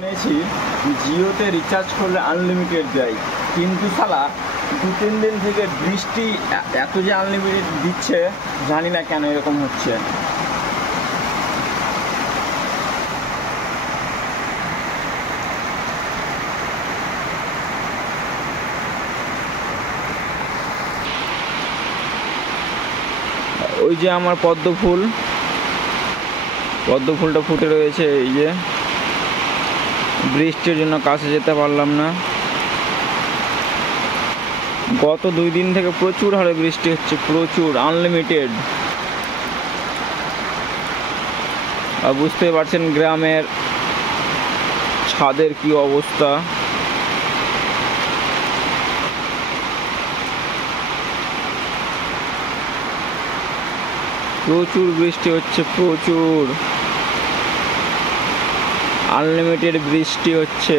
শুনেছি জিওতে রিচার্জ করলে আনলিমিটেড দেয়, কিন্তু শালা 2-3 দিন থেকে বৃষ্টি এত যে আনলিমিটেড দিচ্ছে জানি না কেন এরকম হচ্ছে। ওই যে আমার পদ্ম ফুলটা ফুটে রয়েছে, এই যে বৃষ্টির জন্য কাছে যেতে পারলাম না। গত 2 দিন থেকে প্রচুর হারে বৃষ্টি হচ্ছে, প্রচুর আনলিমিটেড। আর বুঝতেই পারছেন গ্রামের ছাদের কি অবস্থা। প্রচুর বৃষ্টি হচ্ছে, প্রচুর আনলিমিটেড বৃষ্টি হচ্ছে।